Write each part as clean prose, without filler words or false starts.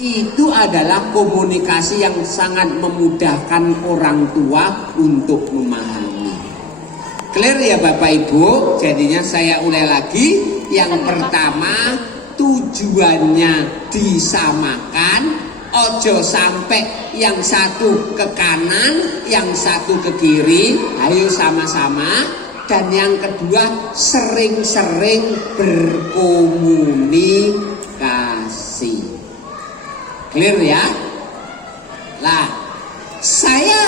Itu adalah komunikasi yang sangat memudahkan orang tua untuk memahami. Clear ya Bapak Ibu? Jadinya saya ulang lagi. Yang pertama, tujuannya disamakan. Ojo sampai yang satu ke kanan, yang satu ke kiri. Ayo sama-sama. Dan yang kedua, sering-sering berkomunikasi. Clear ya? Lah, saya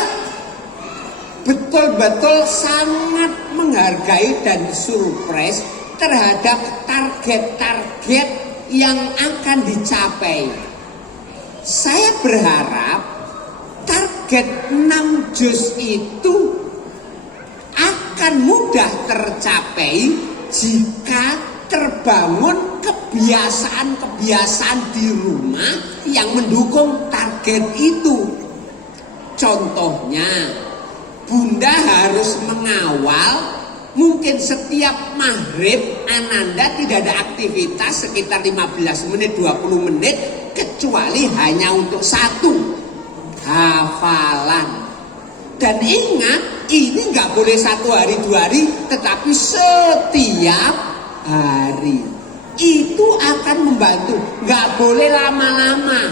betul-betul sangat menghargai dan surprise terhadap target-target yang akan dicapai. Saya berharap target 6 juz itu akan mudah tercapai jika terbangun kebiasaan-kebiasaan di rumah yang mendukung target itu. Contohnya, Bunda harus mengawal mungkin setiap maghrib Ananda tidak ada aktivitas sekitar 15 menit 20 menit kecuali hanya untuk satu hafalan. Dan ingat, ini nggak boleh 1 hari 2 hari, tetapi setiap hari. Itu akan membantu. Nggak boleh lama-lama.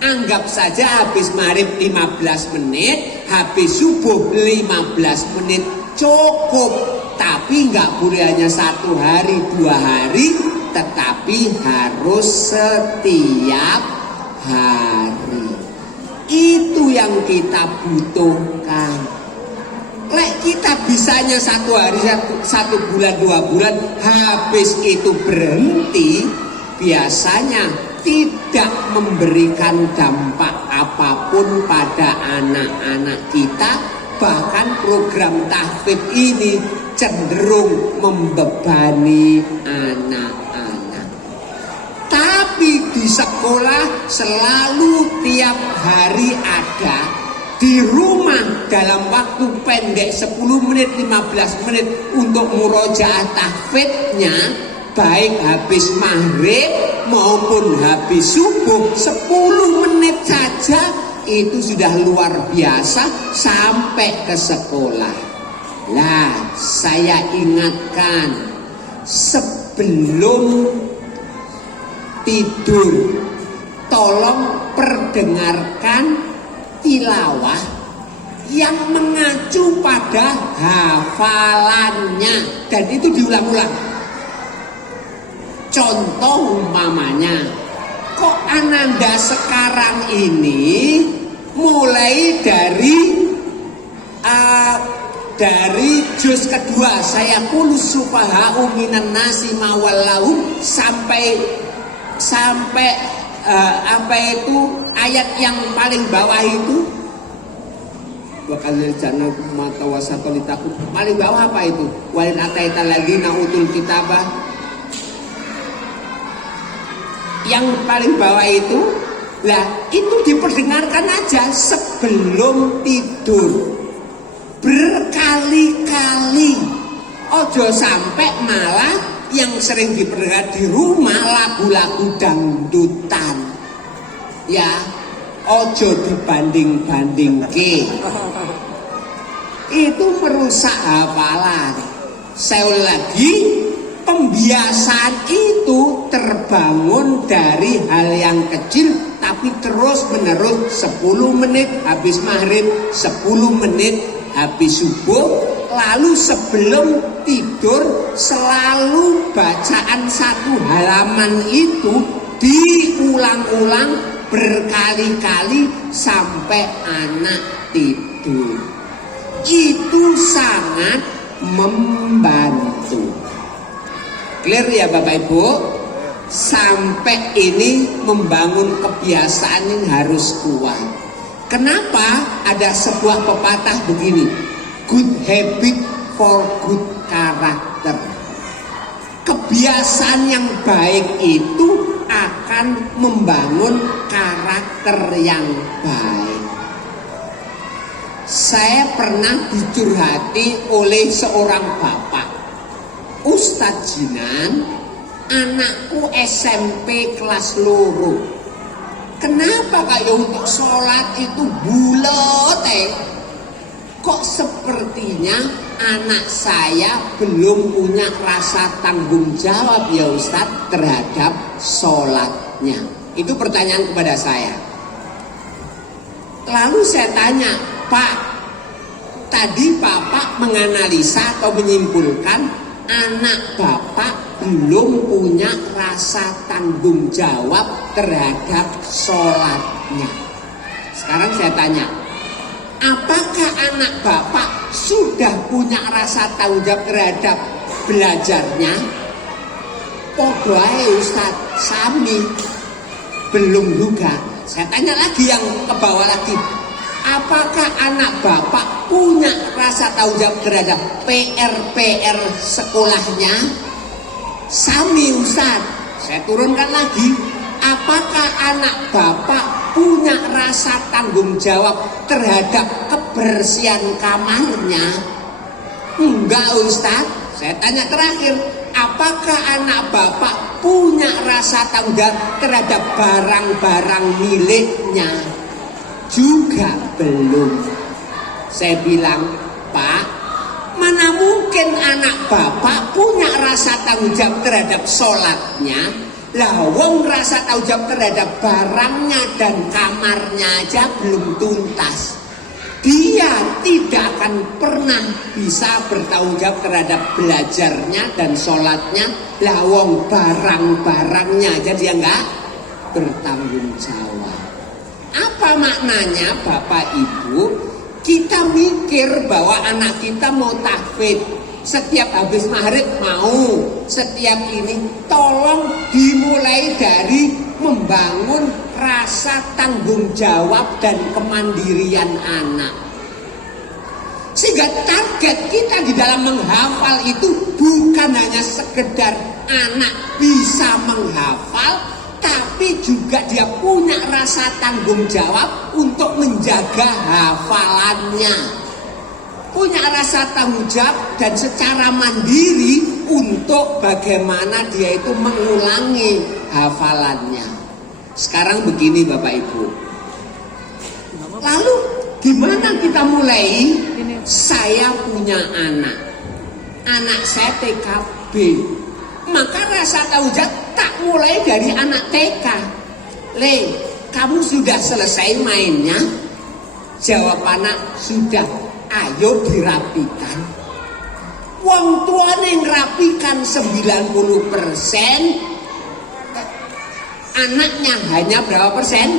Anggap saja habis maghrib 15 menit, habis subuh 15 menit cukup. Tapi nggak boleh hanya 1 hari 2 hari, tetapi harus setiap hari. Itu yang kita butuhkan. Lek kita bisanya 1 hari 1 bulan 2 bulan, habis itu berhenti, biasanya tidak memberikan dampak apapun pada anak-anak kita. Bahkan program tahfidz ini cenderung membebani anak-anak. Tapi di sekolah selalu tiap hari ada. Di rumah dalam waktu pendek 10 menit 15 menit untuk murojaah tahfidznya, baik habis maghrib maupun habis subuh 10 menit saja itu sudah luar biasa sampai ke sekolah. Lah, saya ingatkan, sebelum tidur tolong perdengarkan tilawah yang mengacu pada hafalannya, dan itu diulang-ulang. Contoh umpamanya, kok Ananda sekarang ini mulai dari juz kedua, saya kulus supaha'u minan nasi mawallahu sampai apa itu ayat yang paling bawah itu, bakal jannah mata wasatolitaku, paling bawah apa itu? Walin ataital ladina utul kitabah. Yang paling bawah itu, lah itu diperdengarkan aja sebelum tidur berkali-kali. Ojo sampai malah yang sering diperdengar di rumah lagu-lagu dangdutan. Ya, ojo dibanding-bandingke. Itu merusak hafalan. Saya ulang lagi, pembiasaan itu terbangun dari hal yang kecil tapi terus menerus. 10 menit habis maghrib, 10 menit habis subuh, lalu sebelum tidur selalu bacaan 1 halaman itu diulang-ulang berkali-kali sampai anak tidur. Itu sangat membantu. Clear ya Bapak Ibu? Sampai ini membangun kebiasaan yang harus kuat. Kenapa ada sebuah pepatah begini? Good habit for good character. Kebiasaan yang baik itu akan membangun karakter yang baik. Saya pernah dicurhati oleh seorang bapak. Ustadz Jinan, anakku SMP kelas 2. Kenapa kayak untuk sholat itu bulet kok sepertinya anak saya belum punya rasa tanggung jawab ya Ustadz terhadap sholatnya. Itu pertanyaan kepada saya. Lalu saya tanya, Pak, tadi Bapak menganalisa atau menyimpulkan anak Bapak belum punya rasa tanggung jawab terhadap sholatnya. Sekarang saya tanya, apakah anak Bapak sudah punya rasa tanggung jawab terhadap belajarnya? Podoai Ustaz, sami belum juga. Saya tanya lagi yang ke bawah lagi, apakah anak Bapak punya rasa tanggung jawab terhadap PR sekolahnya? Sami Ustaz. Saya turunkan lagi, apakah anak Bapak punya rasa tanggung jawab terhadap kebersihan kamarnya? Enggak Ustaz. Saya tanya terakhir, apakah anak Bapak punya rasa tanggung jawab terhadap barang-barang miliknya? Juga belum. Saya bilang, Pak, mana mungkin anak Bapak punya rasa tanggung jawab terhadap sholatnya? Lawang rasa tanggung jawab terhadap barangnya dan kamarnya aja belum tuntas. Dia tidak akan pernah bisa bertanggung jawab terhadap belajarnya dan sholatnya. Lawang barang-barangnya aja dia nggak bertanggung jawab. Apa maknanya Bapak Ibu? Kita mikir bahwa anak kita mau tahfidz, setiap habis maghrib mau, setiap ini tolong dimulai dari membangun rasa tanggung jawab dan kemandirian anak. Sehingga target kita di dalam menghafal itu bukan hanya sekedar anak bisa menghafal, tapi juga dia punya rasa tanggung jawab untuk menjaga hafalannya. Punya rasa tanggung jawab dan secara mandiri untuk bagaimana dia itu mengulangi hafalannya. Sekarang begini Bapak Ibu. Lalu gimana kita mulai? Saya punya anak. Anak saya TKB. Maka rasa tanggung jawab tak mulai dari anak TK. Le, kamu sudah selesai mainnya? Jawab anak, sudah. Ayo dirapikan. Wong tua yang rapikan 90%, anaknya hanya berapa persen?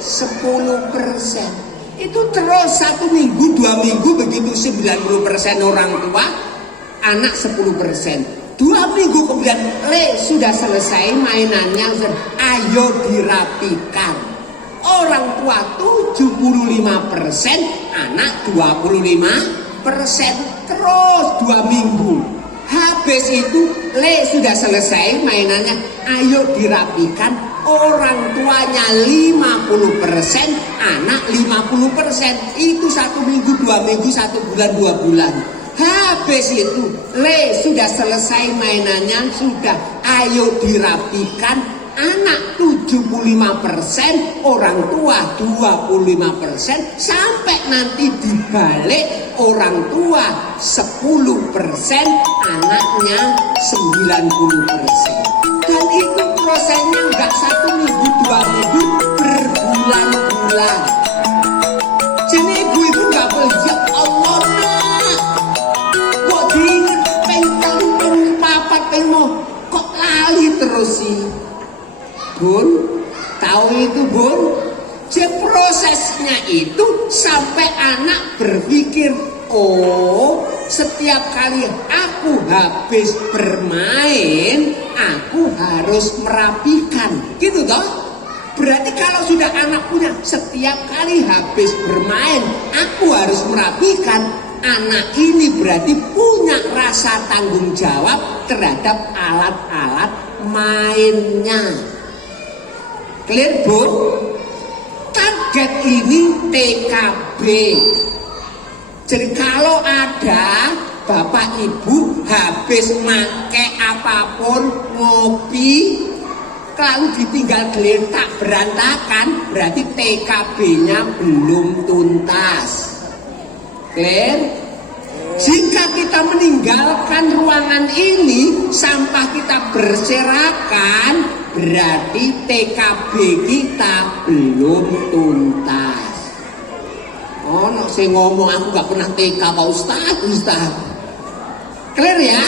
10%. Itu terus 1 minggu, 2 minggu begitu 90% orang tua, anak 10%. 2 minggu kemudian, le sudah selesai mainannya, ayo dirapikan. Orang tua 75%, anak 25%. Terus 2 minggu. Habis itu, le sudah selesai mainannya, ayo dirapikan. Orang tuanya 50%, anak 50%. Itu 1 minggu, 2 minggu, 1 bulan, 2 bulan. Habis itu, le sudah selesai mainannya, sudah ayo dirapikan. Anak 75%, orang tua 25%, sampai nanti dibalik orang tua 10%, anaknya 90%. Dan itu prosesnya nggak 1 minggu, 2 minggu, berbulan-bulan. Jadi ibu-ibu nggak boleh, ya Allah nak, kok diinget pengen papat pengen kok lali terus sih. Bun, tahu itu Bun? Jadi prosesnya itu sampai anak berpikir, oh setiap kali aku habis bermain, aku harus merapikan. Gitu toh? Berarti kalau sudah anak punya setiap kali habis bermain, aku harus merapikan. Anak ini berarti punya rasa tanggung jawab terhadap alat-alat mainnya. Clear Bu? Target ini TKB. Jadi kalau ada Bapak Ibu habis make apapun, ngopi, lalu ditinggal geletak berantakan, berarti TKB-nya belum tuntas. Clear? Jika kita meninggalkan ruangan ini, sampah kita berserakan, berarti TKB kita belum tuntas. Oh, saya ngomong aku gak pernah TK Pak Ustaz. Clear ya?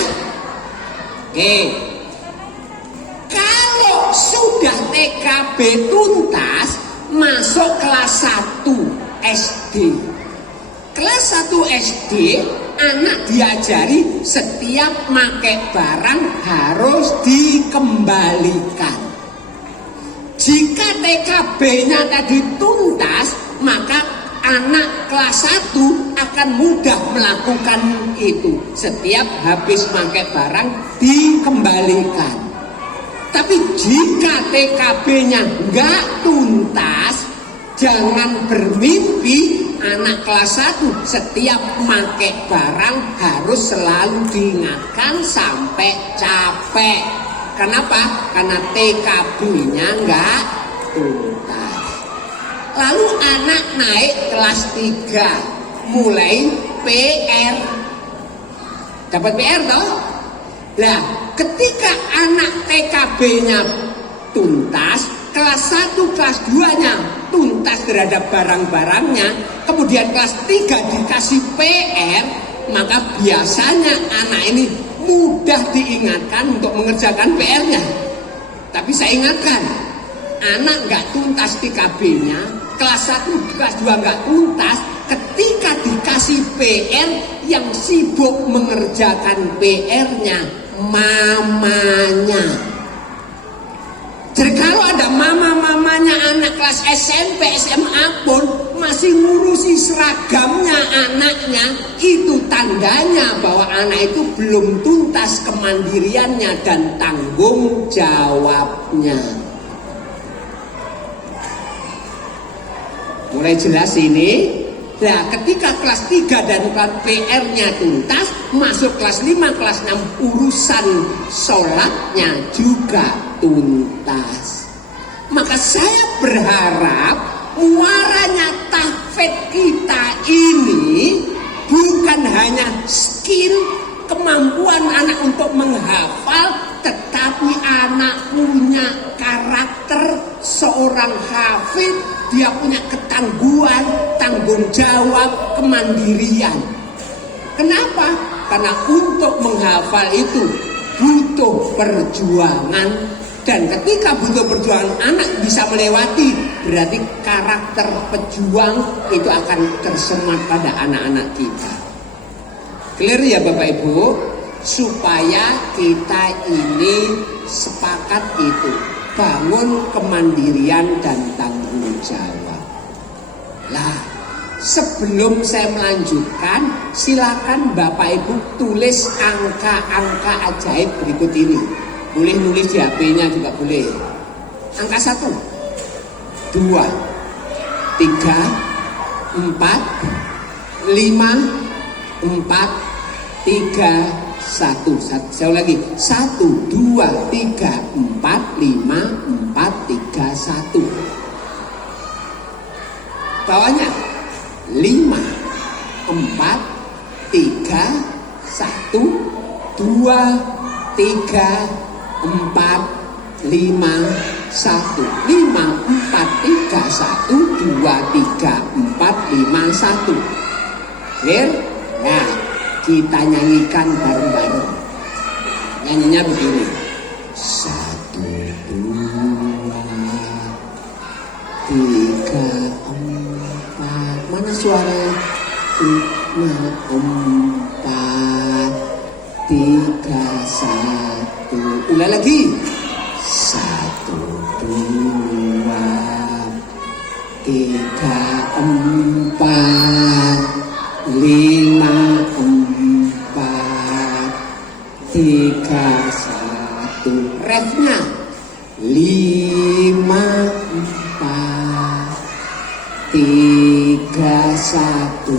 Oke. Kalau sudah TKB tuntas, masuk kelas 1 SD. Kelas 1 SD, anak diajari setiap pakai barang harus dikembalikan. Jika TKB-nya tadi tuntas, maka anak kelas 1 akan mudah melakukan itu. Setiap habis pakai barang dikembalikan. Tapi jika TKB-nya nggak tuntas, jangan bermimpi anak kelas 1 setiap pakai barang harus selalu diingatkan sampai capek. Kenapa? Karena TKB-nya nggak tuntas. Lalu anak naik kelas 3, mulai PR. Dapat PR toh? Nah, ketika anak TKB-nya tuntas, kelas 1, kelas 2-nya tuntas terhadap barang-barangnya, kemudian kelas 3 dikasih PR, maka biasanya anak ini mudah diingatkan untuk mengerjakan PR-nya. Tapi saya ingatkan, anak nggak tuntas TKB-nya, kelas 1, kelas 2 nggak tuntas, ketika dikasih PR, yang sibuk mengerjakan PR-nya mamanya. Jadi kalau ada mama-mamanya anak kelas SMP, SMA pun masih ngurusi seragamnya anaknya, itu tandanya bahwa anak itu belum tuntas kemandiriannya dan tanggung jawabnya. Mulai jelas ini? Nah, ketika kelas 3 dan kelas PR-nya tuntas, masuk kelas 5, kelas 6, urusan sholatnya juga tuntas. Maka saya berharap muaranya tahfidz kita ini bukan hanya skill, kemampuan anak untuk menghafal, tetapi anak punya karakter seorang hafidz. Dia punya ketangguhan, tanggung jawab, kemandirian. Kenapa? Karena untuk menghafal itu butuh perjuangan. Dan ketika butuh perjuangan, anak bisa melewati, berarti karakter pejuang itu akan tersemat pada anak-anak kita. Clear ya Bapak Ibu? Supaya kita ini sepakat itu, bangun kemandirian dan tanggung jawab. Lah, sebelum saya melanjutkan, silakan Bapak Ibu tulis angka-angka ajaib berikut ini. Boleh nulis di HP-nya juga boleh. Angka 1, 2, 3, 4, 5, 4, 3, 1. Saya lagi. 1, 2, 3, 4, 5, 4, 3, 1. Bawahnya 5, 4, 3, 1, 2, 3, 4, 5, 1. 5, 4, 3, 1, 2, 3, 4, 5, 1. Clear? Nah, kita nyanyikan bareng-bareng. Nyanyinya begini. 1, 2, 3, 4. Mana suara? 5, 4, 3, 1. Ulang lagi. 1, 2, 3, 4, 5, 4, 3, 1. Refnya 5, 4, 3, 1,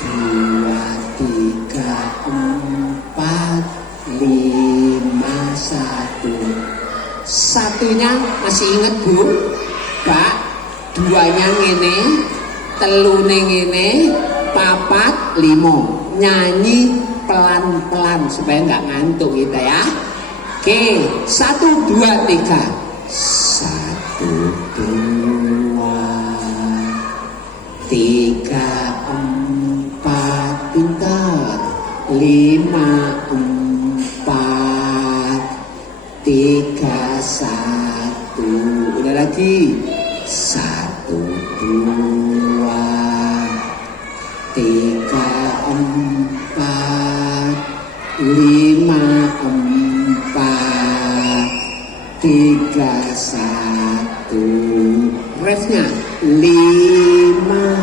2, 3, 4, 5, 1. satunya masih inget Bu? Pak, duanya ngene, telune ngene, papat, limo. Nyanyi pelan-pelan supaya nggak ngantuk kita ya. Oke, 1, 2, 3. 1, 2, 3, 4, pintar. 5, 4, 3, 1. Udah lagi. 1, 2, 3, 4, 5, 4, 3, 1. Refnya 5,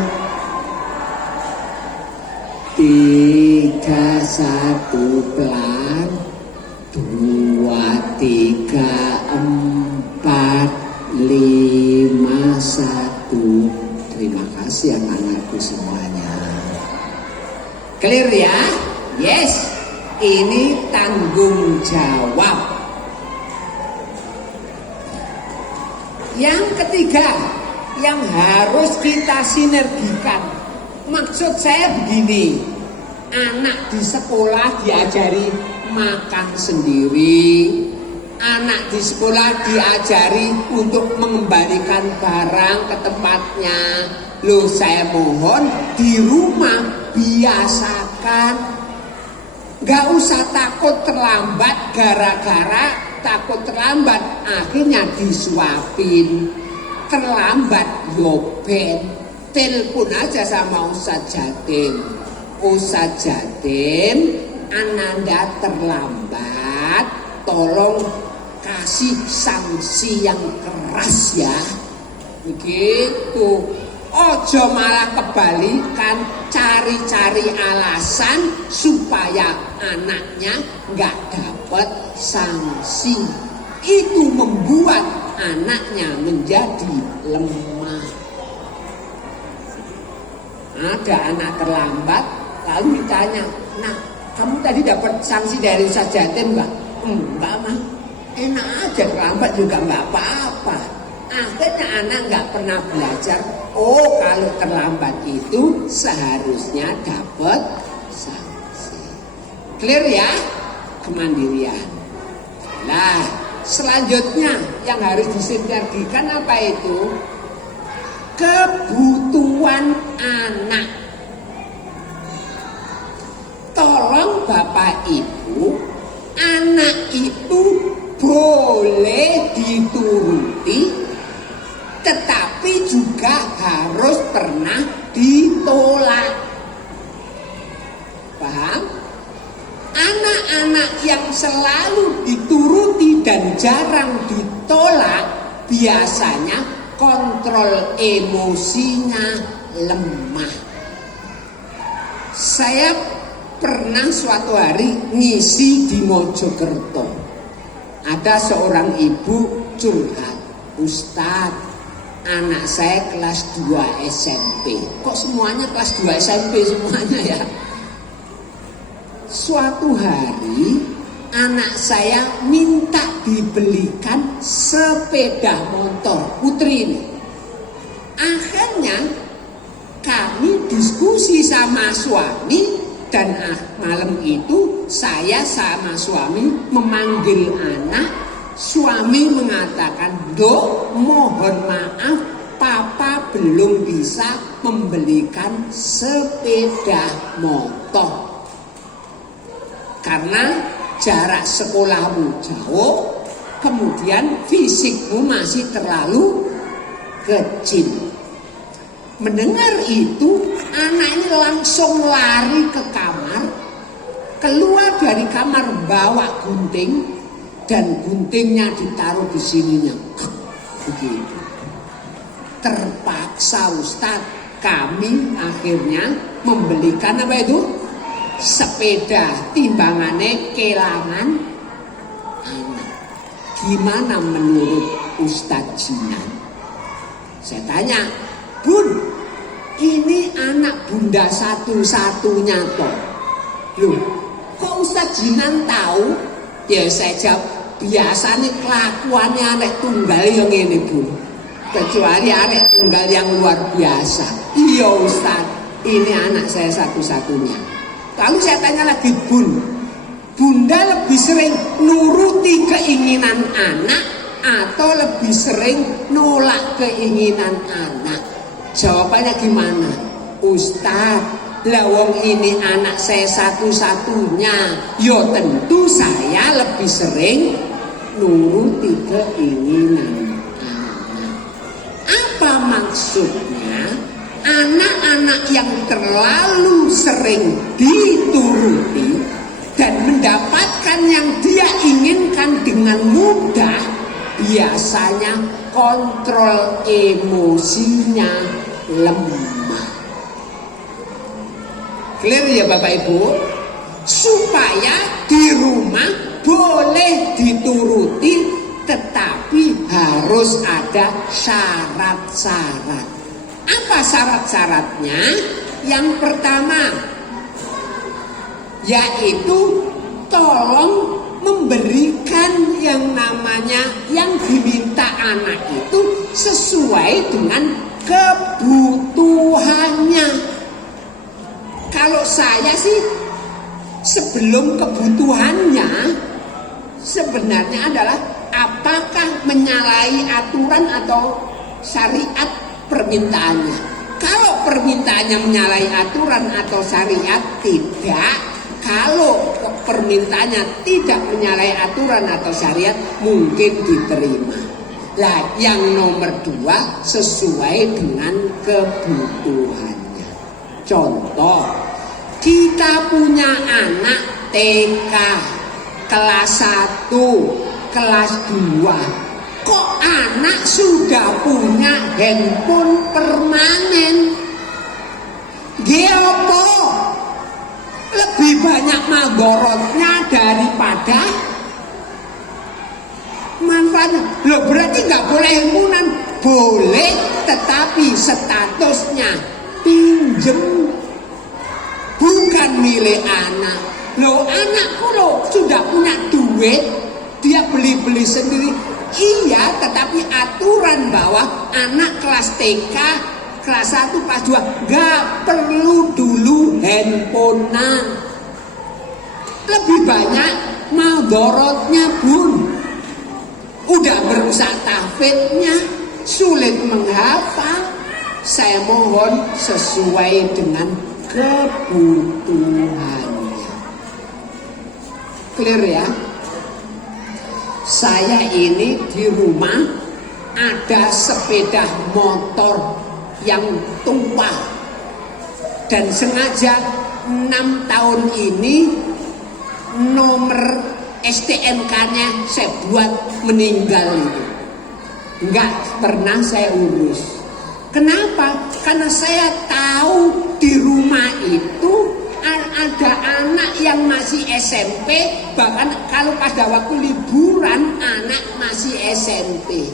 3, 1 pelan. 2, 3, 4, 5, 1. Terima kasih anak-anakku semuanya. Clear ya? Yes. Ini tanggung jawab. Yang ketiga, yang harus kita sinergikan. Maksud saya begini, anak di sekolah diajari makan sendiri, anak di sekolah diajari untuk mengembalikan barang ke tempatnya. Loh, saya mohon di rumah biasakan, gak usah takut terlambat, gara-gara takut terlambat akhirnya disuapin. Terlambat yoben, telepon aja sama Ustaz Jatim. Ustaz Jatim, Ananda terlambat, tolong kasih sanksi yang keras ya. Begitu. Ojo malah kebalikan, cari-cari alasan supaya anaknya nggak dapat sanksi. Itu membuat anaknya menjadi lemah. Ada anak terlambat, lalu ditanya, "Nah, kamu tadi dapat sanksi dari Ustaz Jatim nggak?" "Enggak mah, enak aja terlambat juga nggak apa-apa." Akhirnya anak nggak pernah belajar. Oh, kalau terlambat itu seharusnya dapat sanksi. Clear ya? Kemandirian. Nah, selanjutnya yang harus disinergikan apa itu? Kebutuhan anak. Tolong Bapak Ibu, anak itu boleh dituruti, tetapi juga harus pernah ditolak. Paham? Anak-anak yang selalu dituruti dan jarang ditolak, biasanya kontrol emosinya lemah. Saya pernah suatu hari ngisi di Mojokerto. Ada seorang ibu curhat, "Ustadz, anak saya kelas 2 SMP. Kok semuanya kelas 2 SMP semuanya ya?" Suatu hari anak saya minta dibelikan sepeda motor, Putri ini. Akhirnya kami diskusi sama suami, dan malam itu saya sama suami memanggil anak. Suami mengatakan, "Dok, mohon maaf, Papa belum bisa membelikan sepeda motor karena jarak sekolahmu jauh, kemudian fisikmu masih terlalu kecil." Mendengar itu, anak ini langsung lari ke kamar, keluar dari kamar bawa gunting, dan guntingnya ditaruh di sininya. Begitu. Terpaksa Ustadz, kami akhirnya membelikan apa itu? Sepeda, timbangannya kelangan anak. Gimana menurut Ustadz Jinan? Saya tanya, "Bun, ini anak bunda satu-satunya toh. Loh, kok Ustadz Jinan tahu?" Ya saya jawab, biasanya kelakuannya anak tunggal yang ini Bu, kecuali anak tunggal yang luar biasa. Iya Ustaz, ini anak saya satu-satunya. Lalu saya tanya lagi, Bunda lebih sering nuruti keinginan anak atau lebih sering nolak keinginan anak? Jawabannya gimana? Ustaz, lawang ini anak saya satu-satunya, yo tentu saya lebih sering nuruti keinginan anak. Apa maksudnya? Anak-anak yang terlalu sering dituruti dan mendapatkan yang dia inginkan dengan mudah, biasanya kontrol emosinya lemah. Clear ya Bapak Ibu? Supaya di rumah boleh dituruti, tetapi harus ada syarat-syarat. Apa syarat-syaratnya? Yang pertama, yaitu tolong memberikan yang namanya yang diminta anak itu sesuai dengan kebutuhannya. Kalau saya sih sebelum kebutuhannya sebenarnya adalah apakah menyalahi aturan atau syariat permintaannya. Kalau permintaannya menyalahi aturan atau syariat, tidak. Kalau permintaannya tidak menyalahi aturan atau syariat, mungkin diterima. Lah, yang nomor 2 sesuai dengan kebutuhannya. Contoh, kita punya anak TK kelas 1, kelas 2. Kok anak sudah punya handphone permanen? Geopo lebih banyak madorotnya daripada manfaatnya. Loh, berarti nggak boleh handphonean? Boleh, tetapi statusnya pinjem, bukan milik anak. Loh, anakku loh sudah punya duit, dia beli-beli sendiri. Iya, tetapi aturan bahwa anak kelas TK, kelas 1, kelas 2 gak perlu dulu handphonean. Lebih banyak madorotnya Bun. Udah berusaha tahfidnya, sulit menghafal. Saya mohon sesuai dengan kebutuhannya. Clear ya? Saya ini di rumah ada sepeda motor yang tua dan sengaja 6 tahun ini nomor STNK-nya saya buat meninggal itu. Enggak pernah saya urus. Kenapa? Karena saya tahu di rumah itu ada anak yang masih SMP, bahkan kalau pada waktu liburan anak masih SMP.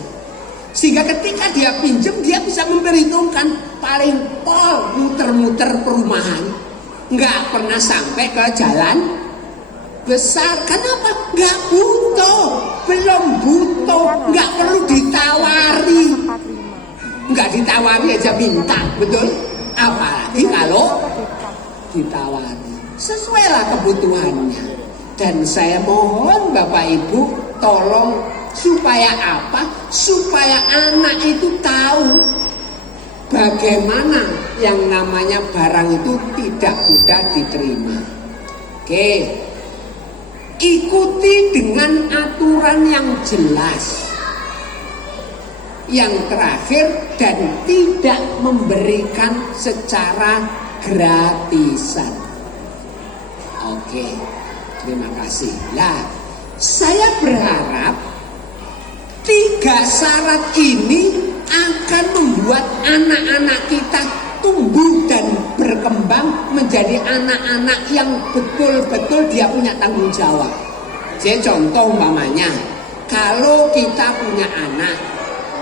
Sehingga ketika dia pinjem, dia bisa memperhitungkan paling pol muter-muter perumahan, nggak pernah sampai ke jalan besar. Kenapa? Nggak butuh, belum butuh, nggak perlu ditawari, nggak ditawari aja minta, betul? Apalagi kalau ditawari. Sesuailah kebutuhannya. Dan saya mohon Bapak Ibu tolong supaya apa? Supaya anak itu tahu bagaimana yang namanya barang itu tidak mudah diterima. Oke. Ikuti dengan aturan yang jelas. Yang terakhir, dan tidak memberikan secara gratisan. Oke, terima kasih. Nah, saya berharap 3 syarat ini akan membuat anak-anak kita tumbuh dan berkembang menjadi anak-anak yang betul-betul dia punya tanggung jawab. Jadi contoh umpamanya, kalau kita punya anak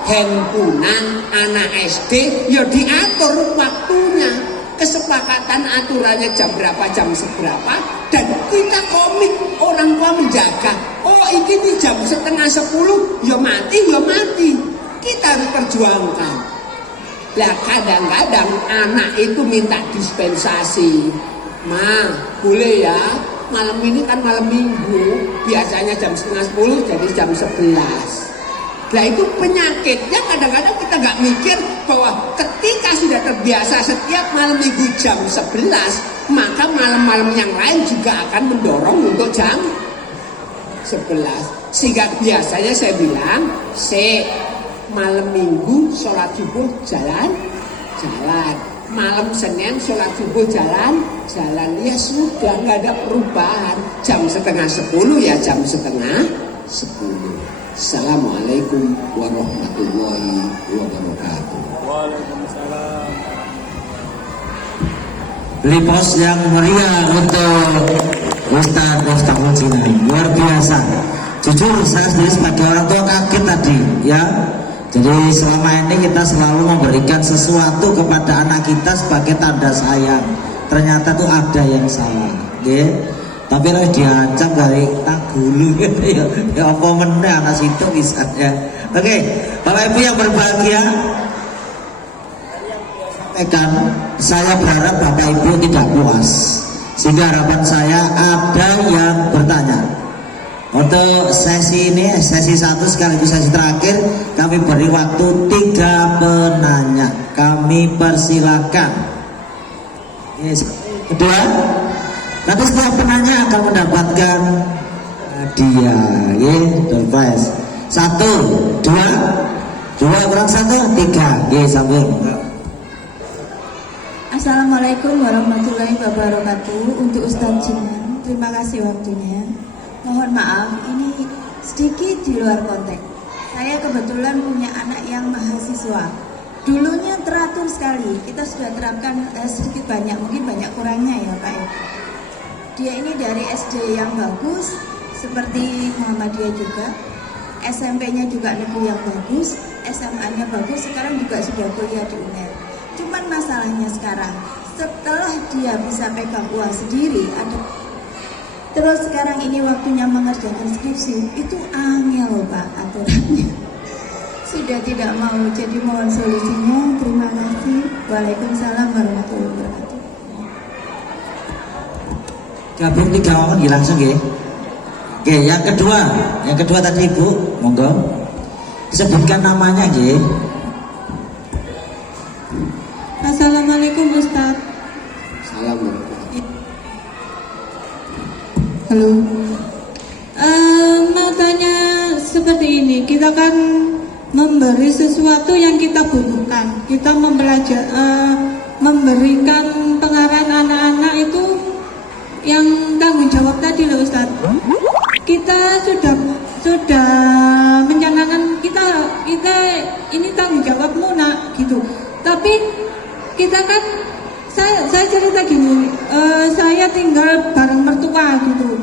handphonean, anak SD, ya diatur waktunya. Kesepakatan aturannya jam berapa, jam seberapa, dan kita komit orang tua menjaga. Oh, kok iki di jam setengah 10 ya mati kita harus perjuangkan. Lah kadang-kadang anak itu minta dispensasi, Ma boleh ya malam ini kan malam minggu, biasanya jam setengah 10 jadi jam 11. Nah itu penyakitnya kadang-kadang kita nggak mikir bahwa ketika sudah terbiasa setiap malam minggu jam 11, maka malam-malam yang lain juga akan mendorong untuk jam 11. Sehingga biasanya saya bilang, malam minggu sholat subuh jalan. Malam Senin sholat subuh jalan. Ya sudah, nggak ada perubahan. Jam setengah 10 ya jam setengah 10. Assalamualaikum warahmatullahi wabarakatuh. Waalaikumsalam. Lipos yang meriah untuk Ustaz Mustaqim Jinan, luar biasa. Jujur saya sendiri sebagai orang tua kaget tadi ya. Jadi selama ini kita selalu memberikan sesuatu kepada anak kita sebagai tanda sayang. Ternyata tuh ada yang salah, okay? Tapi kalau diancam dari tak gulu gitu ya apa meneh anak situ bisa ya. Oke, Bapak Ibu yang berbahagia, saya berharap Bapak Ibu tidak puas. Sehingga harapan saya ada yang bertanya. Untuk sesi ini, sesi 1 sekaligus sesi terakhir, kami beri waktu 3 penanya. Kami persilakan. Yes. Kedua, nanti setiap penanya akan mendapatkan hadiah, ya, surprise. 1, 2 kurang 1, 3, ya, sambung. Assalamualaikum warahmatullahi wabarakatuh. Untuk Ustadz Jinan, terima kasih waktunya. Mohon maaf, ini sedikit di luar konteks. Saya kebetulan punya anak yang mahasiswa. Dulunya teratur sekali, kita sudah terapkan sedikit banyak, mungkin banyak kurangnya ya Pak ya. Dia ini dari SD yang bagus, seperti Muhammadiyah juga, SMP-nya juga negeri yang bagus, SMA-nya bagus, sekarang juga sudah kuliah di UNER. Cuman masalahnya sekarang, setelah dia bisa pegang uang sendiri, terus sekarang ini waktunya mengerjakan skripsi, itu angel loh Pak aturannya. Sudah tidak mau, jadi mohon solusinya. Terima kasih. Waalaikumsalam warahmatullahi wabarakatuh. Gabung 3 orang langsung ya. Oke, yang kedua tadi Ibu, monggo sebutkan namanya ya. Assalamualaikum Ustadz. Assalamualaikum. Halo. Mau tanya seperti ini, kita kan memberi sesuatu yang kita butuhkan. Kita memberikan pengarahan anak-anak itu yang tanggung jawab tadi loh Ustaz. Kita sudah mencanangkan kita ini tanggung jawabmu nak gitu. Tapi kita kan saya cerita gini, saya tinggal bareng mertua gitu.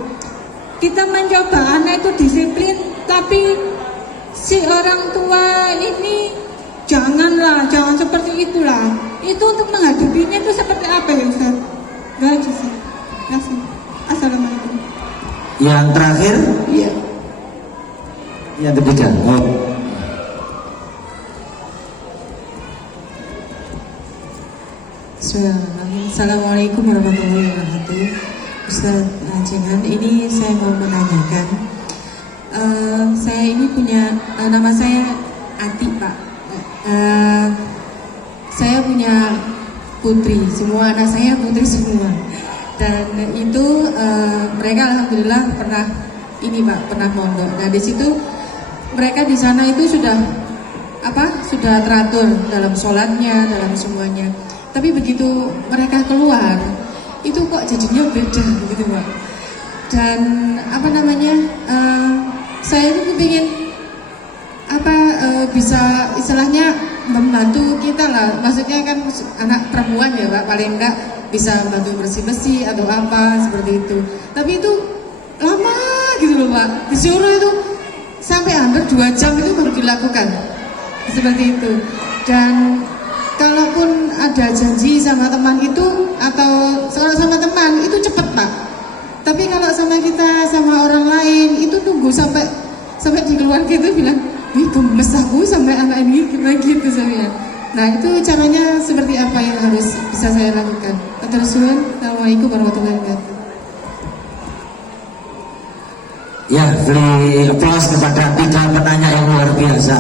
Kita mencoba anak itu disiplin, tapi si orang tua ini jangan seperti itulah. Itu untuk menghadapinya itu seperti apa ya Ustaz? Baik sih. Terima kasih. Assalamualaikum. Yang terakhir, Iya. yang ketiga. Oh. Assalamualaikum warahmatullahi wabarakatuh. Ustaz Jinan, ini saya mau menanyakan, saya ini punya nama saya Ati Pak. Saya punya putri, semua anak saya putri semua. Dan itu mereka alhamdulillah pernah mondok. Nah di situ mereka di sana itu sudah teratur dalam sholatnya, dalam semuanya. Tapi begitu mereka keluar, itu kok jadinya beda gitu Pak. Dan saya itu ingin bisa istilahnya membantu kita lah. Maksudnya kan anak perempuan ya Pak, paling enggak bisa bantu bersih-bersih atau apa seperti itu. Tapi itu lama gitu loh Pak. Disuruh itu sampai hampir 2 jam itu baru dilakukan. Seperti itu. Dan kalaupun ada janji sama teman itu atau sama teman itu cepet Pak. Tapi kalau sama kita, sama orang lain, itu tunggu sampai di keluarga itu bilang, ih gemes aku sampai anak ini gimana gitu saya. Nah itu caranya seperti apa yang harus bisa saya lakukan. Assalamualaikum warahmatullahi wabarakatuh. Ya, beri aplaus kepada 3 penanya yang luar biasa.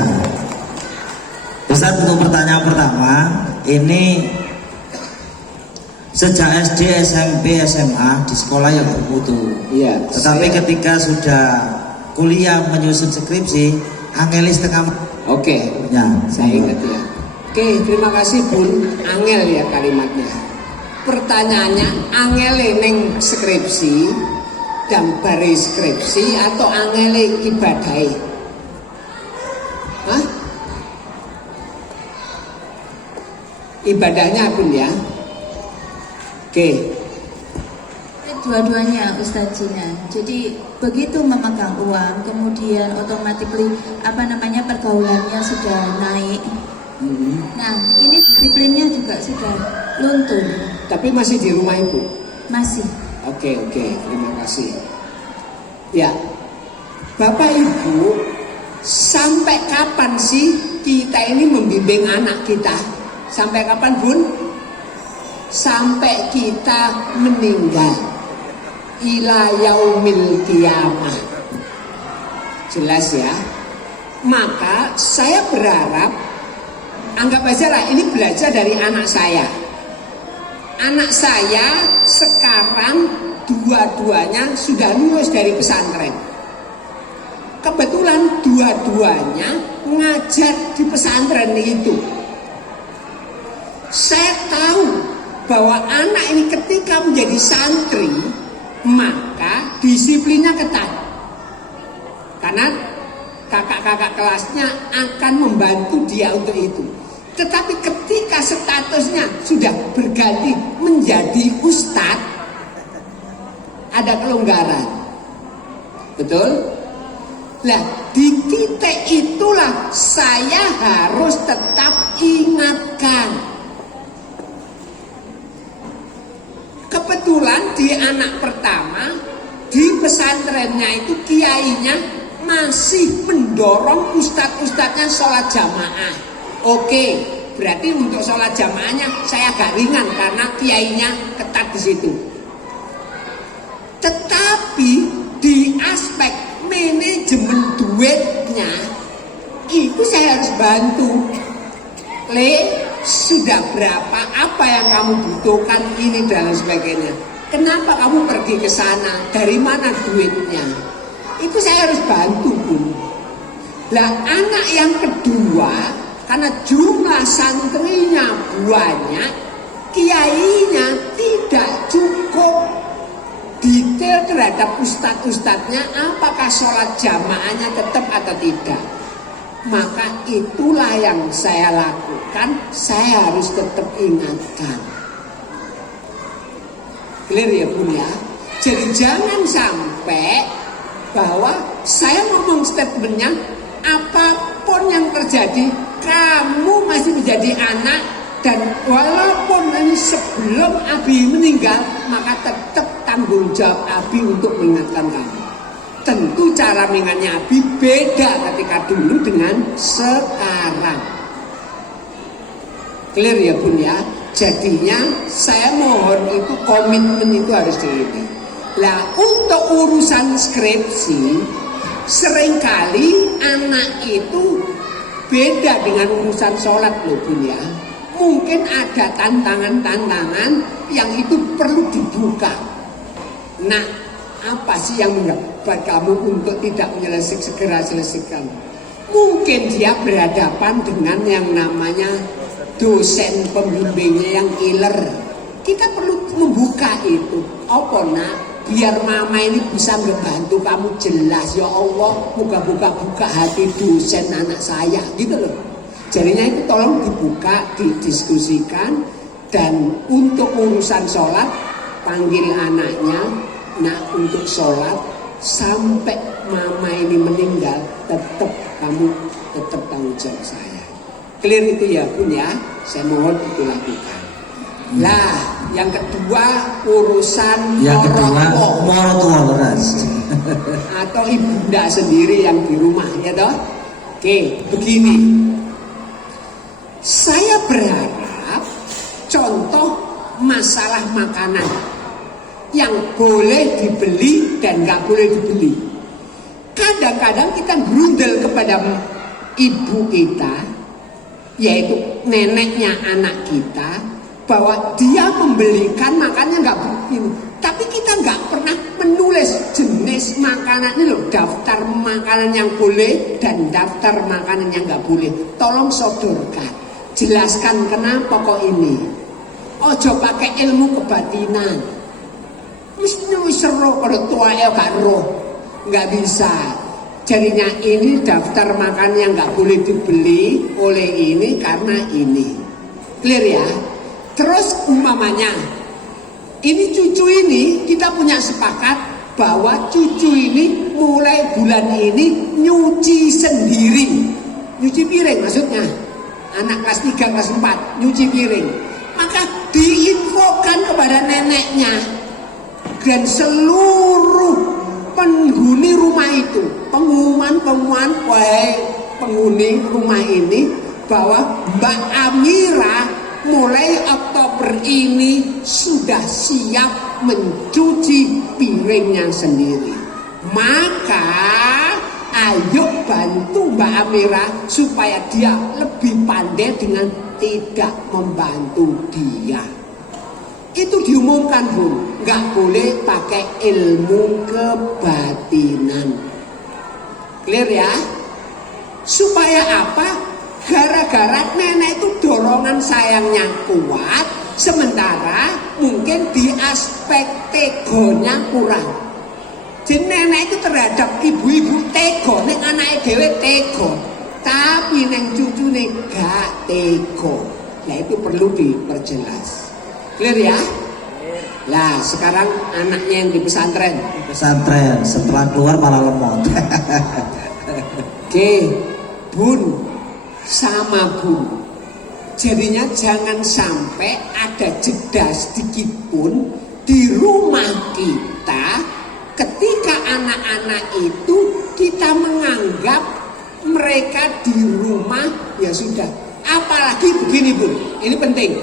Ustaz, untuk pertanyaan pertama, ini sejak SD, SMP, SMA di sekolah yang bermutu. Iya. Tetapi ketika sudah kuliah menyusun skripsi, angeli setengah. Oke, Ya, saya ingat ya. Oke, terima kasih Bun. Angel ya kalimatnya. Pertanyaannya, angele neng skripsi, gambare skripsi atau angele ibadai? Hah? Ibadahnya Bun ya. Oke. Dua-duanya Ustadz Jinan. Jadi begitu memegang uang, kemudian otomatis pergaulannya sudah naik. Nah, ini disiplinnya juga sudah luntur. Tapi masih di rumah Ibu? Masih. Oke, terima kasih. Ya, Bapak Ibu, sampai kapan sih kita ini membimbing anak kita? Sampai kapan Bun? Sampai kita meninggal. Ila yaumil qiyamah. Jelas ya. Maka saya berharap, anggap aja lah ini belajar dari anak saya. Anak saya sekarang dua-duanya sudah lulus dari pesantren. Kebetulan dua-duanya ngajar di pesantren itu. Saya tahu bahwa anak ini ketika menjadi santri, maka disiplinnya ketat. Karena kakak-kakak kelasnya akan membantu dia untuk itu. Tetapi ketika statusnya sudah berganti menjadi ustadz, ada kelonggaran. Betul? Nah, di titik itulah saya harus tetap ingatkan. Kebetulan di anak pertama, di pesantrennya itu kiainya masih mendorong ustadz-ustadznya sholat jamaah. Oke, berarti untuk sholat jamaahnya saya agak ringan karena kiainya ketat di situ. Tetapi di aspek manajemen duitnya itu saya harus bantu. Sudah berapa, apa yang kamu butuhkan ini dan sebagainya. Kenapa kamu pergi ke sana? Dari mana duitnya? Itu saya harus bantu Bun. Lah anak yang kedua, karena jumlah santrinya banyak, kiainya tidak cukup detail terhadap ustadz-ustadznya, apakah sholat jamaahnya tetap atau tidak. Maka itulah yang saya lakukan, saya harus tetap ingatkan. Clear ya Bun ya? Jadi jangan sampai bahwa saya ngomong statementnya, apapun yang terjadi, kamu masih menjadi anak, dan walaupun ini sebelum Abi meninggal, maka tetap tanggung jawab Abi untuk mengingatkan kamu. Tentu cara mengingatnya Abi beda ketika dulu dengan sekarang. Clear ya Bun ya? Jadinya saya mohon itu komitmen itu harus diikuti. Lah untuk urusan skripsi, seringkali anak itu beda dengan urusan sholat loh Bun ya. Mungkin ada tantangan-tantangan yang itu perlu dibuka. Nah, apa sih yang membuat kamu untuk tidak segera selesaikan? Mungkin dia berhadapan dengan yang namanya dosen pembimbingnya yang killer. Kita perlu membuka itu. Apa nak? Biar mama ini bisa membantu kamu jelas. Ya Allah, buka hati dosen anak saya, gitu loh. Jadinya itu tolong dibuka, didiskusikan. Dan untuk urusan sholat, panggil anaknya. Nah, untuk sholat sampai mama ini meninggal, tetap kamu tanggung jawab saya. Clear itu ya Bun ya? Saya mohon itu lakukan. Lah, yang kedua urusan Yang kedua morotuo morotuo beras. atau ibunda sendiri yang di rumah, ya toh? Oke, begini. Saya berharap contoh masalah makanan yang boleh dibeli dan nggak boleh dibeli. Kadang-kadang kita grundel kepada ibu kita, yaitu neneknya anak kita, bahwa dia membelikan makannya nggak begini. Tapi kita nggak pernah menulis jenis makanan ini loh, daftar makanan yang boleh dan daftar makanan yang nggak boleh. Tolong sodorkan, jelaskan kenapa kok ini. Ojo pakai ilmu kebatinan. Mesti seru pada tua gak roh, nggak bisa. Jadinya ini daftar makanan yang nggak boleh dibeli oleh ini karena ini. Clear ya? Terus umpamanya, ini cucu ini kita punya sepakat bahwa cucu ini mulai bulan ini nyuci sendiri. Nyuci piring maksudnya. Anak kelas 3, kelas 4 nyuci piring. Maka diinfokan kepada neneknya dan seluruh penghuni rumah itu, pengumuman wahai penghuni rumah ini, bahwa Mbak Amira mulai Oktober ini sudah siap mencuci piringnya sendiri. Maka ayo bantu Mbak Amira supaya dia lebih pandai dengan tidak membantu dia. Itu diumumkan, Bu, nggak boleh pakai ilmu kebatinan. Clear ya? Supaya apa? Gara-gara nenek itu dorongan sayangnya kuat, sementara mungkin di aspek tegonya kurang. Jadi nenek itu terhadap ibu-ibu tego, nek anaknya dewe tego, tapi neng cucu nih gak tego. Nah itu perlu diperjelas. Clear ya? Lah sekarang anaknya yang di pesantren. Pesantren setelah keluar malah lemot. Oke, Bun sama Bu. Jadinya jangan sampai ada jeda sedikit pun di rumah kita ketika anak-anak itu kita menganggap mereka di rumah ya sudah. Apalagi begini Bu, ini penting.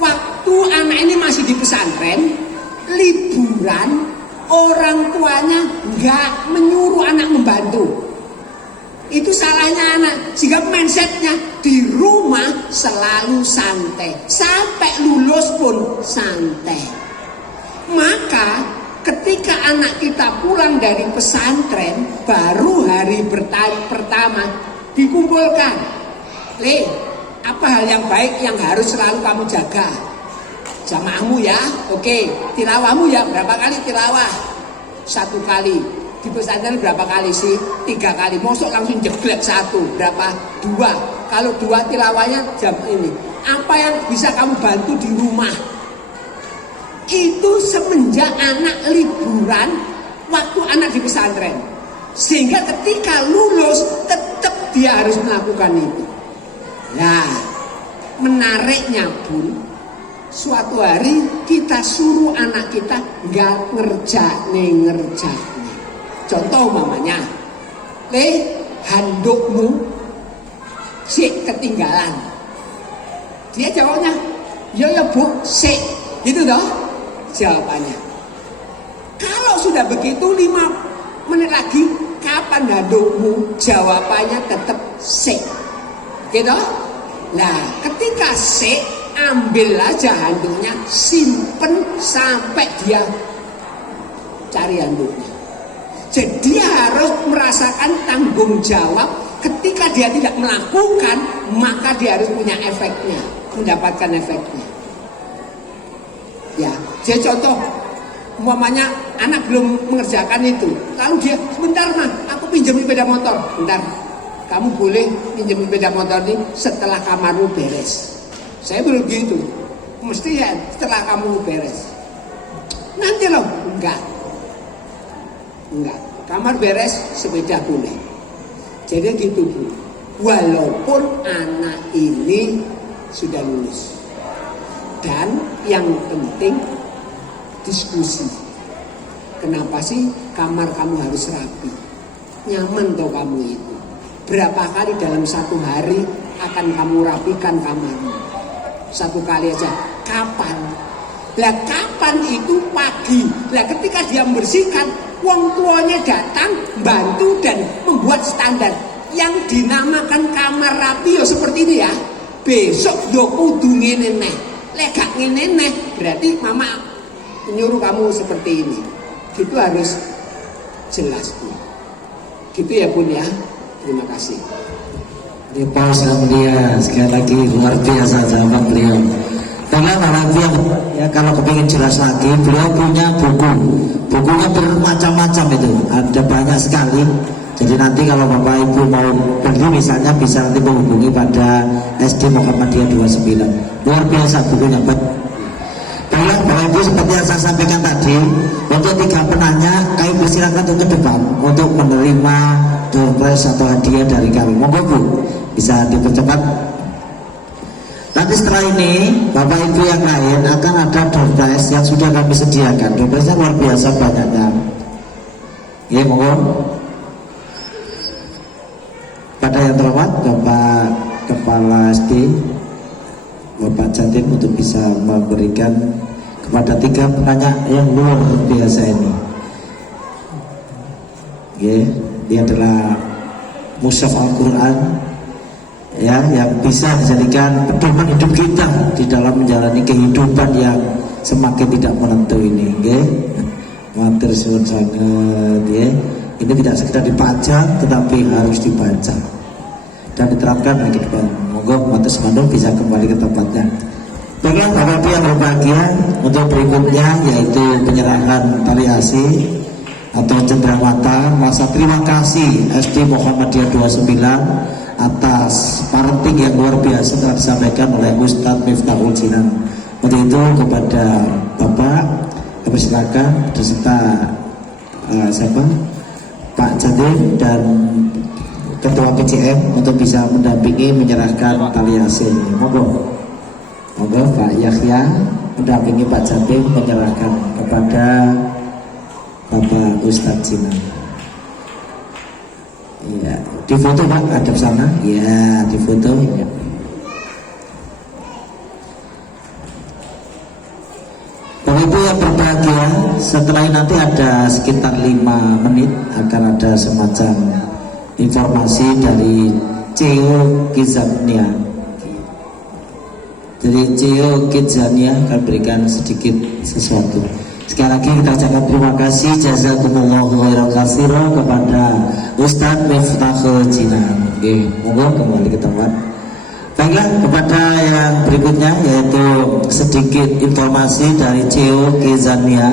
Waktu anak ini masih di pesantren, liburan, orang tuanya nggak menyuruh anak membantu. Itu salahnya anak. Sehingga mindsetnya di rumah selalu santai, sampai lulus pun santai. Maka ketika anak kita pulang dari pesantren, baru hari pertama dikumpulkan. Apa hal yang baik yang harus selalu kamu jaga? Jamaahmu ya, oke. Tilawahmu ya, berapa kali tilawah? 1 kali. Di pesantren berapa kali sih? 3 kali. Mosok langsung jeglek 1, berapa? 2. Kalau 2 tilawahnya jam ini. Apa yang bisa kamu bantu di rumah? Itu semenjak anak liburan, waktu anak di pesantren. Sehingga ketika lulus, tetap dia harus melakukan itu. Nah, menariknya Bun, suatu hari kita suruh anak kita nggak ngerjane. Contoh mamanya, handukmu sik ketinggalan. Dia jawabnya, ya Bu, sik. Gitu toh jawabannya. Kalau sudah begitu 5 menit lagi, kapan handukmu? Jawabannya tetap sik. Gitu? Nah, ketika sik, ambil aja handuknya, simpen sampai dia cari handuknya. Jadi dia harus merasakan tanggung jawab. Ketika dia tidak melakukan, maka dia harus punya efeknya, mendapatkan efeknya. Ya, jadi contoh, umpamanya anak belum mengerjakan itu, lalu dia, sebentar Ma, aku pinjam sepeda motor. Bentar, kamu boleh pinjam sepeda motor ini setelah kamarmu beres. Saya belum gitu, mesti ya setelah kamu beres. Nanti loh, enggak. Kamar beres, sepeda boleh. Jadi gitu Bu. Walaupun anak ini sudah lulus. Dan yang penting diskusi. Kenapa sih kamar kamu harus rapi? Nyaman toh kamu itu? Berapa kali dalam satu hari akan kamu rapikan kamarmu? Satu kali aja. Kapan? Lah kapan itu pagi. Lah ketika dia membersihkan, wong tuanya datang bantu dan membuat standar yang dinamakan kamar rapi ya seperti ini ya. Besok do kudu ngene neh. Lek gak ngene neh berarti mama menyuruh kamu seperti ini. Gitu harus jelas Bu. Gitu ya Bun ya. Terima kasih. Di pausa dia sekali lagi luar biasa jawaban beliau. Karena yang ya kalau kepingin jelas lagi, beliau punya bukunya bermacam-macam itu, ada banyak sekali. Jadi nanti kalau Bapak Ibu mau beli misalnya bisa nanti menghubungi pada SD Muhammadiyah 29. Luar biasa bukunya. Baiklah Bapak Ibu, seperti yang saya sampaikan tadi, untuk 3 penanya kami persilakan untuk ke depan untuk menerima door prize atau hadiah dari kami. Monggo Bu, bisa dipercepat. Nanti setelah ini Bapak Ibu yang lain akan ada door prize yang sudah kami sediakan. Door prize-nya luar biasa banyaknya. Ya monggo. Pada yang terhormat Bapak Kepala SD Bapak Jatim untuk bisa memberikan kepada 3 penanya yang luar biasa ini. Ya, dia adalah mushaf Al-Quran ya, yang bisa dijadikan pedoman hidup kita di dalam menjalani kehidupan yang semakin tidak menentu ini. Ya, matur suwun sangat ya. Ini tidak sekedar dipajang tetapi harus dibaca dan diterapkan di kehidupan. Monggo matur semandung bisa kembali ke tempatnya. Baiklah Bapak Ibu yang berbahagia, untuk berikutnya yaitu penyerahan tali asih atau cenderamata. Masa terima kasih SD Muhammadiyah 29 atas parenting yang luar biasa telah disampaikan oleh Ustadz Miftahul Jinan. Untuk itu kepada Bapak kami silakan beserta siapa? Pak Jatim dan Ketua PCM untuk bisa mendampingi menyerahkan tali asih. Monggo Pak Yahya mendampingi Pak Jatim menyerahkan kepada Bapak Ustadz Jinan. Ya, di foto Pak, ada sana. Ya, di foto. Ya. Bapak Ibu yang berbahagia, setelah ini nanti ada sekitar 5 menit akan ada semacam informasi dari CEO Kidzania. Jadi CEO Kidzania akan berikan sedikit sesuatu. Sekali lagi kita ucapkan terima kasih jazakumullahu khairan katsiran kepada Ustadz Miftahul Jinan. Oke, monggo kembali ke tempat. Baiklah, kepada yang berikutnya yaitu sedikit informasi dari CEO Kidzania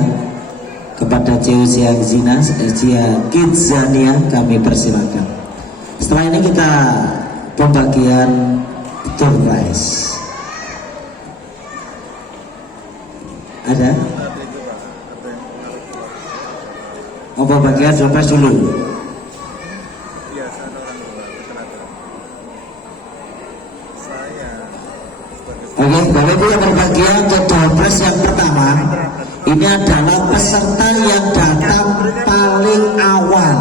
kepada CEO Kidzania kami persilakan. Setelah ini kita pembagian door prize. Ada? Mau pembagian door prize dulu? Oke, Bapak Ibu yang berbahagia, untuk door prize yang pertama ini adalah peserta yang datang paling awal.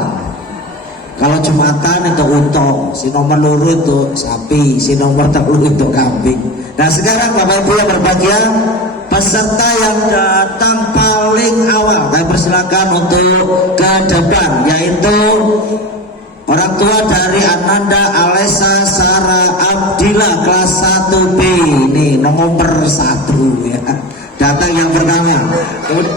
Kalau Jumatan itu unta, si nomor loro itu sapi, si nomor 3 itu kambing. Nah sekarang Bapak Ibu yang berbahagia, peserta yang datang paling awal, kami persilakan untuk ke depan, yaitu orang tua dari Ananda Alessa Sarah Abdillah kelas 1B. Ini nomor 1 ya. Datang yang pertama. Terus.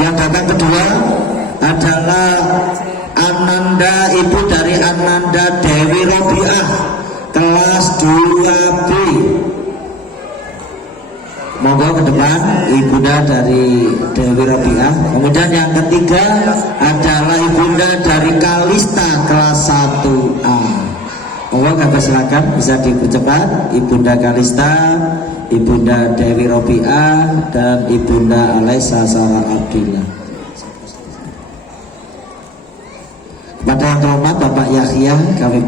Yang datang kedua adalah Ananda, ibu dari Ananda Dewi Robiah kelas 2B. Monggo ke depan ibunda dari Dewi Robiah. Kemudian yang ketiga adalah ibunda dari Kalista kelas 1A. Monggo kami silakan bisa dipercepat. Ibunda Kalista, ibunda Dewi Robiah, dan ibunda Alessa Sarah Abdillah. Pada yang terhormat Bapak Yahya, kami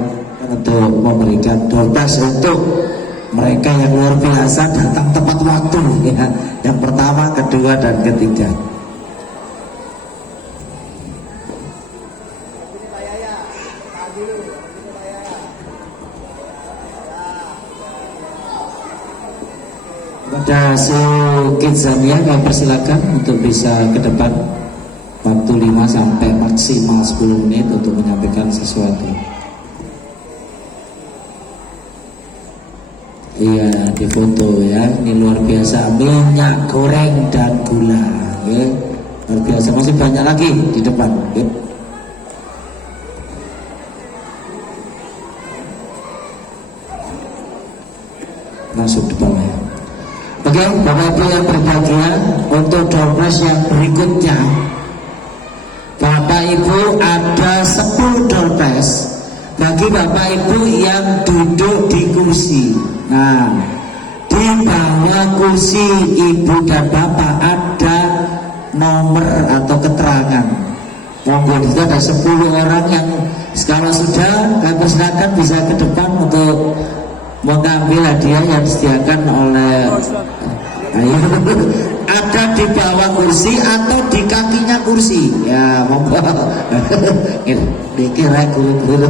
untuk memberikan doorpass untuk mereka yang luar biasa datang tepat waktu ya. Yang pertama, kedua, dan ketiga. Pada Kidzania kami persilakan untuk bisa ke depan, waktu 5 sampai maksimal 10 menit untuk menyampaikan sesuatu. Iya, di foto ya, ini luar biasa, minyak goreng dan gula ya. Luar biasa, masih banyak lagi di depan ya. Masuk depan ya. Oke, Bapak Ibu yang berbahagia, untuk doorpass yang berikutnya, Bapak Ibu ada 10 doorpass bagi Bapak Ibu yang duduk di kursi. Nah, di bawah kursi Ibu dan Bapak ada nomor atau keterangan. Monggo, itu ada 10 orang yang kalau sudah kami persilakan bisa ke depan untuk mengambil hadiah yang disediakan oleh ada di bawah kursi atau di kakinya kursi ya. Monggo dikira guru-guru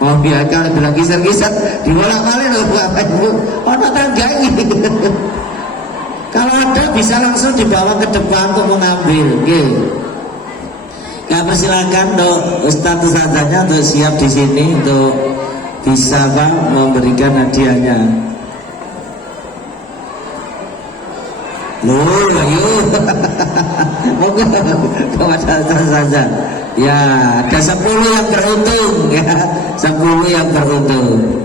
mau biarkan bilang kisah-kisah dibolak-balik loh Bapak Ibu. Ono tangga ini kalau ada bisa langsung dibawa ke depan untuk mengambil. Oke, ya persilakan untuk Ustadz Ustadzanya untuk siap di sini untuk bisa Pak memberikan hadiahnya. Loh, ayo. Monggo kepada saja. Ya, ada 10 yang beruntung ya. 10 yang beruntung.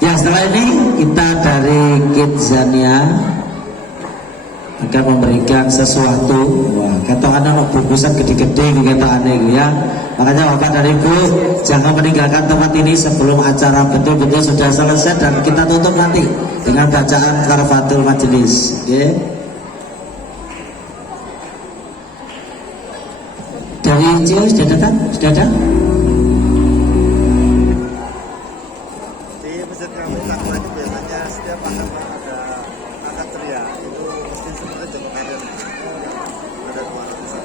Ya, setelah ini kita dari Kidzania akan memberikan sesuatu. Wah, ketokan ono bungkusan gede-gede ketokane ya. Makanya Bapak dan Ibu jangan meninggalkan tempat ini sebelum acara betul-betul sudah selesai dan kita tutup nanti dengan bacaan Karafatul Majelis. Okay. Dari Cio sudah datang? Sudah ada? Di Masjid Kami Takwa itu biasanya setiap malam ada akad teriak, itu mesti sebenarnya cukup ada 200-an.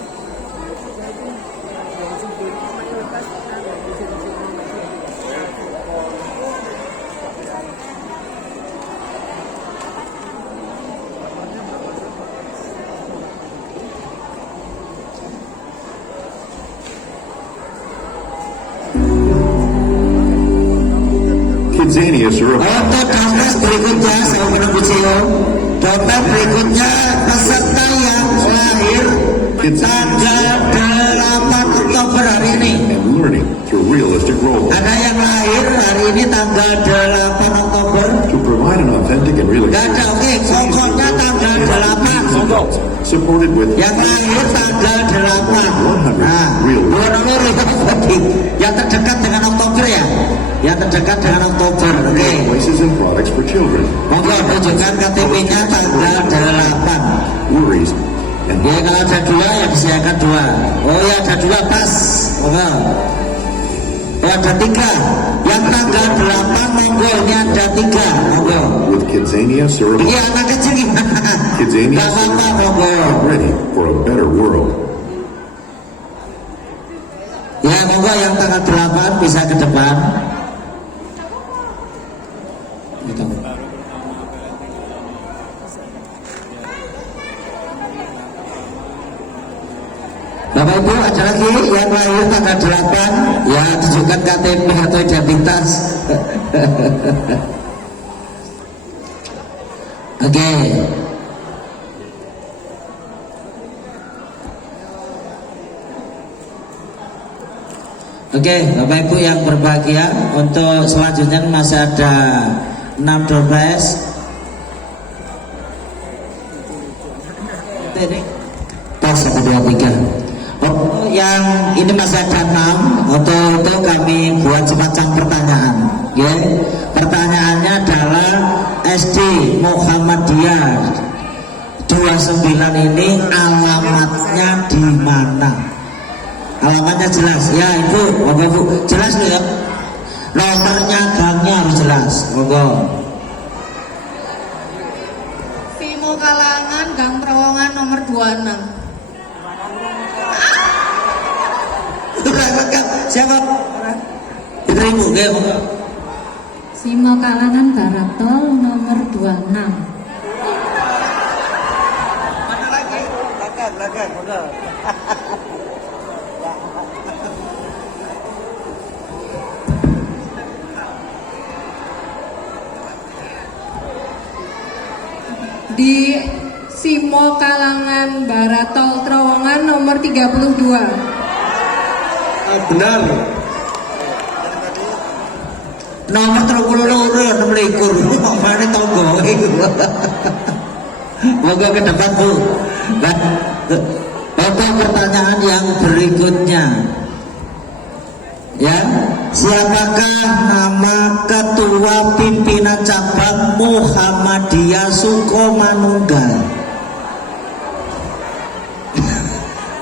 Kidzania Surabaya. Untuk dompet berikutnya saya menunggu Cio. Dompet berikutnya peserta yang lahir tanggal 8 Oktober hari ini. And learning through realistic role Ada yang lahir hari ini tanggal 8 Oktober. to provide an authentic and Gak realistic ada, oke, pokoknya tanggal 8. supported with Yang lahir tanggal 8. Nah, dua nomor itu yang terdekat dengan Oktober ya. Yang terdekat dengan Oktober, oke. places and products for children, Monggo tunjukkan KTP-nya tanggal 8. worries, and Ya kalau ada 2 ya disediakan 2. Oh ya ada 2 pas. Monggo. Oh ada 3. Yang tanggal 8 monggo ini ada 3. Monggo. with Kidzania Surabaya. Iya anak kecil gimana? Kidzania Gak apa-apa Surabaya, monggo. ready for a better world. Ya monggo yang tanggal 8 bisa ke depan. Gitu. Bapak Ibu ada lagi yang lahir tanggal 8 ya tunjukkan KTP atau identitas. Oke. Oke, Bapak Ibu yang berbahagia, untuk selanjutnya masih ada 6 doorpass. Pas 1, 2, 3. Oh, yang ini masih ada 6. Untuk kami buat semacam pertanyaan. Ya, pertanyaannya adalah SD Muhammadiyah 29 ini alamatnya di mana? Alamatnya jelas ya Ibu, monggo Bu, jelas loh ya. Nomornya gangnya harus jelas, monggo. Simo Kalangan Gang Terowongan nomor 26. Siapa? Ibu, nggih, monggo. Simo Kalangan Barat Tol nomor 26. Mana lagi? Belakang, monggo. Di Simo Kalangan Barat Tol Terowongan nomor 32. Benar. Nomor 32 ya 26 kok mari tonggo iku. Monggo ke depan Bu. Bapak, pertanyaan yang berikutnya. Ya, siapakah nama ketua pimpinan cabang Muhammadiyah Sukomanunggal?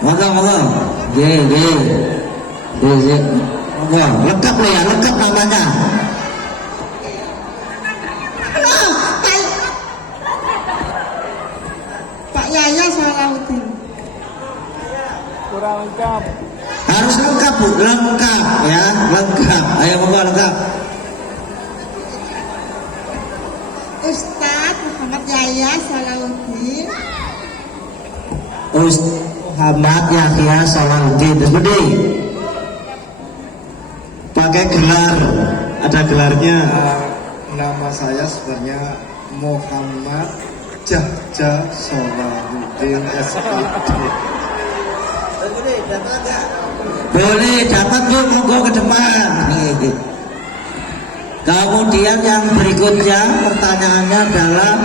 Monggo. Ye. Monggo, lengkap loh ya, lengkap namanya. Pak Yaya Salahuddin. Kurang lengkap. Harus lengkap Bu, lengkap ya, lengkap. Ayo monggo lengkap. Ustadz Muhammad Yaya Salahuddin. Muhammad Yahya Salahuddin. Seperti pakai gelar, ada gelarnya. Nama saya sebenarnya Muhammad Jahja Salahuddin SPD. Boleh dapat Bu, monggo ke depan. Kemudian yang berikutnya pertanyaannya adalah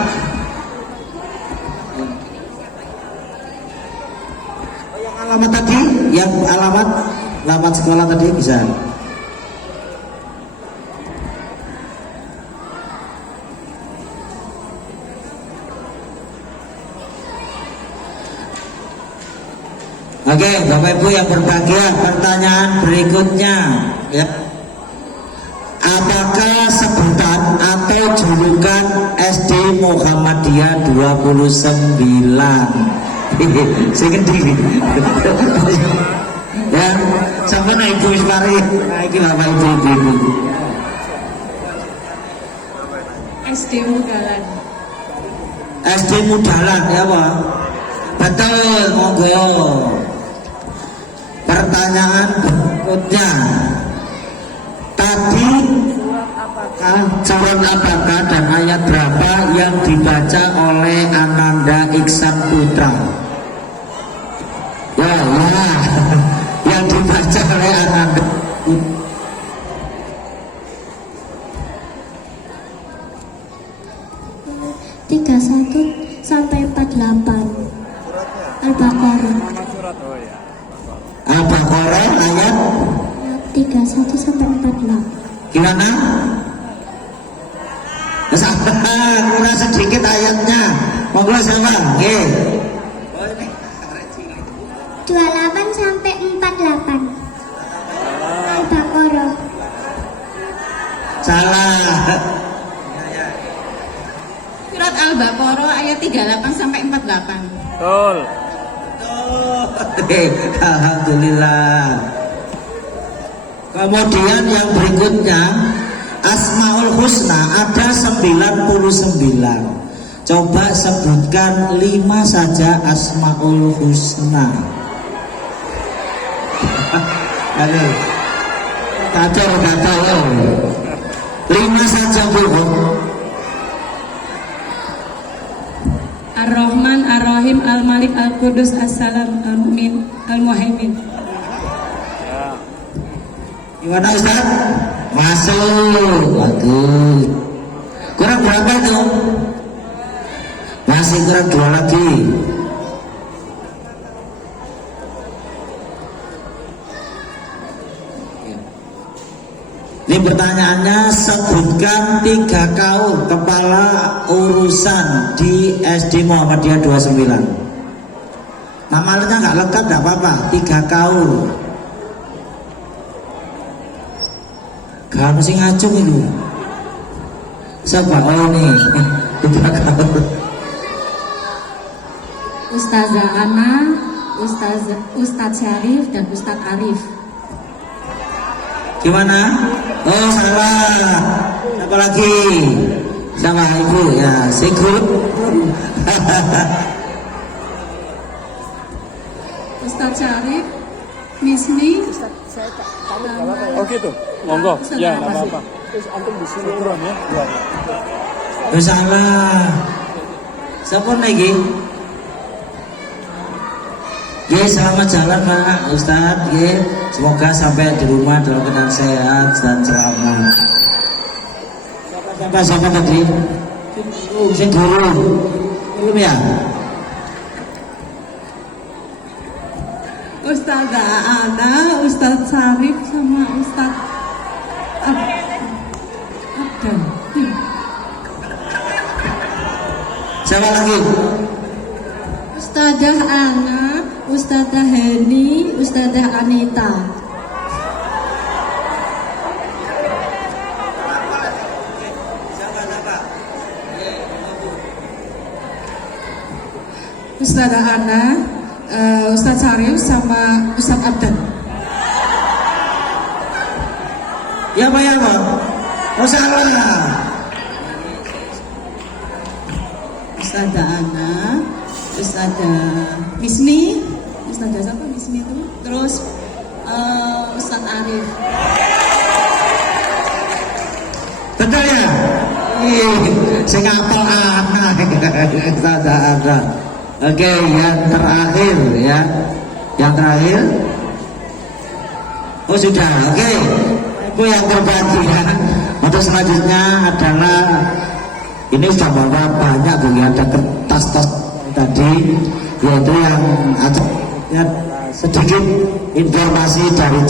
yang alamat tadi, yang alamat sekolah tadi bisa. Oke, Bapak Ibu yang berbahagia, pertanyaan berikutnya ya. Apakah sebutan atau julukan SD Muhammadiyah 29? Segede. Ya, sama Ibu Ismari, iki Bapak Ibu. SD Mudalan. SD Mudalan ya Pak. Betul, monggo. Pertanyaan berikutnya. Tadi surat apakah dan ayat berapa yang dibaca oleh Ananda Iksan Putra? Ya, yang dibaca oleh Ananda. 31 sampai 48. Al-Baqarah. Al-Baqarah ayat 31 sampai 48. gimana? Sabar, kurang sedikit ayatnya. Monggo sama, nggih. 28 sampai 48. Al-Baqarah. Salah. Surat Al-Baqarah ayat 38 sampai 48. Betul. Alhamdulillah. Kemudian yang berikutnya, Asmaul Husna ada 99. Coba sebutkan 5 saja Asmaul Husna. Aduh. Kacau. 5 saja Bu. Ar-Rahman, Ar-Rahim, Al-Malik, Al-Qudus, As-Salam, Al-Mu'min, Al-Muhaimin. Gimana Ustaz? Masuk. Bagus. Kurang berapa itu? Masih kurang 2 lagi. Ini pertanyaannya sebutkan 3 kaum kepala urusan di SD Muhammadiyah 29. Namanya nggak lengkap nggak apa-apa, 3 kaum. Kamu sih ngacung itu. Siapa? Oh nih, 3 kaum. Ustazah Ana, Ustadz Syarif, dan Ustadz Arif. Gimana? Oh salah. Siapa lagi? Sama ibu ya, Sigurd. Ustadz Syarif, Misni, Oh gitu. Monggo. Ya, enggak apa-apa. Syukuran ya. Oh salah. Siapa lagi? Ya, selamat jalan Pak Ustadz. Ya, semoga sampai di rumah dalam keadaan sehat dan selamat. Siapa tadi? Sing guru. Belum ya? Ustazah Ana, Ustadz Syarif, sama Ustadz Abdan. Siapa lagi? Ustazah Ana, Ustazah Heni, Ustazah Anita. Ustazah Ana, Ustadz Syarif, sama Ustadz Abdan. Ya Pak ya Pak. Oh salah. Ustazah Ana, Ustazah Misni, Ustazah siapa Misni itu? Terus Ustadz Arif. Betul ya? Saya ngapal anak. Ada. Oke, yang terakhir ya. Yang terakhir. Oh sudah, oke. Itu yang terbagi ya. Untuk selanjutnya adalah ini sudah bawa banyak bu ya, ada kertas tadi, yaitu yang ada ya, sedikit informasi dari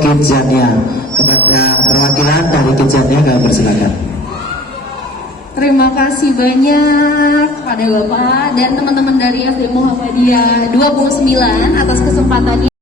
Kidzania kepada perwakilan dari Kidzania, kami persilakan. Terima kasih banyak kepada Bapak dan teman-teman dari SD Muhammadiyah 29 atas kesempatannya.